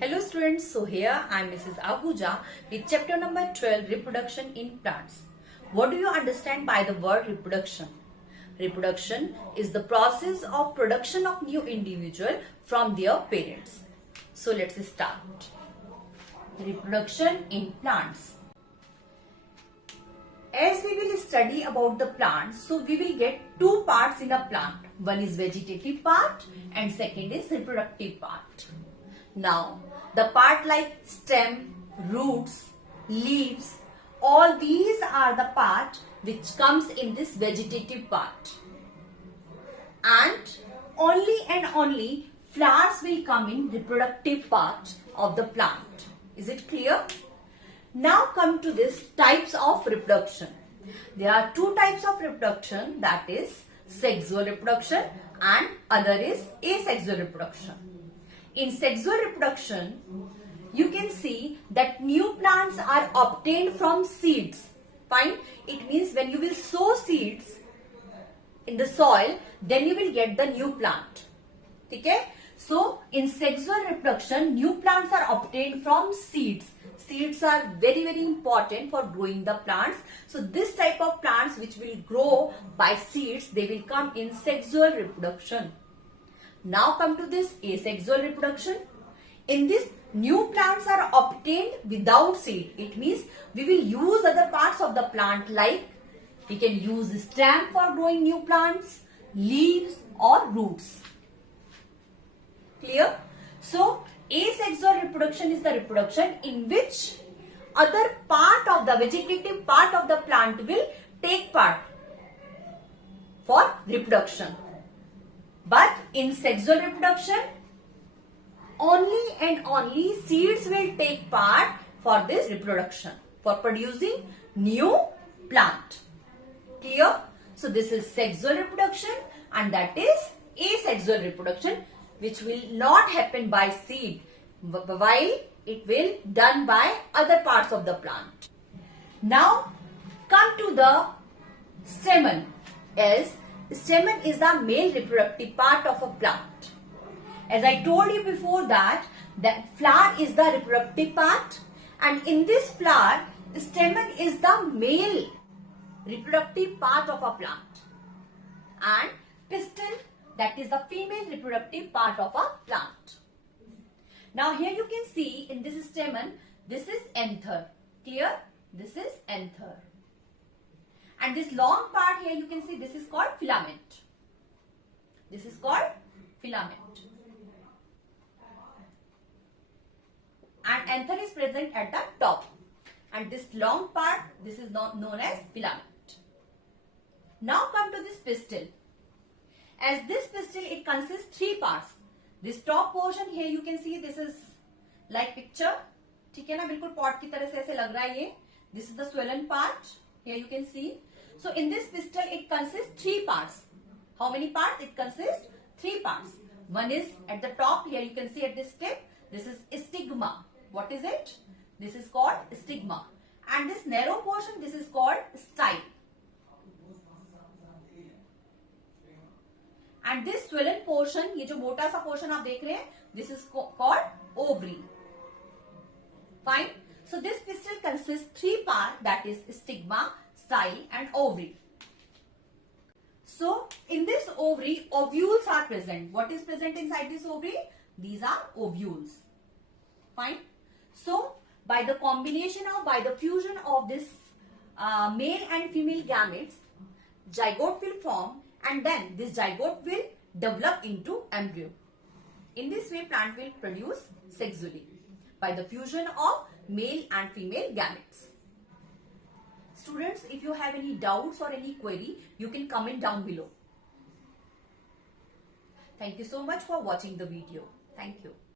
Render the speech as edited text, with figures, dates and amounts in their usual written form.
Hello students, so here I am Mrs. Ahuja with chapter number 12, Reproduction in Plants. What do you understand by the word reproduction? Reproduction is the process of production of new individual from their parents. So let's start. Reproduction in plants. As we will study about the plants, so we will get two parts in a plant. One is vegetative part and second is reproductive part. Now, the part like stem, roots, leaves, all these are the part which comes in this vegetative part. And only flowers will come in reproductive part of the plant. Is it clear? Now come to this types of reproduction. There are two types of reproduction, that is sexual reproduction and other is asexual reproduction. In sexual reproduction, you can see that new plants are obtained from seeds. Fine? It means when you will sow seeds in the soil, then you will get the new plant. Okay? So, in sexual reproduction, new plants are obtained from seeds. Seeds are very important for growing the plants. So, this type of plants which will grow by seeds, they will come in sexual reproduction. Now come to this asexual reproduction. In this, new plants are obtained without seed. It means we will use other parts of the plant, like we can use the stem for growing new plants, leaves or roots. Clear? So, asexual reproduction is the reproduction in which other part of the vegetative part of the plant will take part for reproduction. But in sexual reproduction, only seeds will take part for this reproduction, for producing new plant. Clear? So this is sexual reproduction and that is asexual reproduction, which will not happen by seed, while it will done by other parts of the plant. Now come to the stamen. As stamen is the male reproductive part of a plant. As I told you before that flower is the reproductive part, and in this flower, stamen is the male reproductive part of a plant, and pistil, that is the female reproductive part of a plant. Now here you can see in this stamen, this is anther. Clear? This is anther. And this long part here you can see, this is called filament. This is called filament. And anther is present at the top. And this long part, this is known as filament. Now come to this pistil. As this pistil, it consists three parts. This top portion here you can see, this is like picture. ठीक है ना, बिल्कुल pot की तरह से ऐसे लग रहा है ये. This is the swollen part. Here you can see. So in this pistil, it consists three parts. How many parts? It consists three parts. One is at the top. Here you can see at this tip. This is stigma. What is it? This is called stigma. And this narrow portion, this is called style. And this swollen portion, ये जो मोटा सा portion आप देख रहे हैं, this is called ovary. Fine. So this pistil consists three parts, that is stigma, style and ovary. So in this ovary, ovules are present. What is present inside this ovary? These are ovules. Fine. So by the combination of, by the fusion of this male and female gametes, zygote will form, and then this zygote will develop into embryo. In this way, plant will produce sexually by the fusion of male and female gametes. Students, if you have any doubts or any query, you can comment down below. Thank you so much for watching the video. Thank you.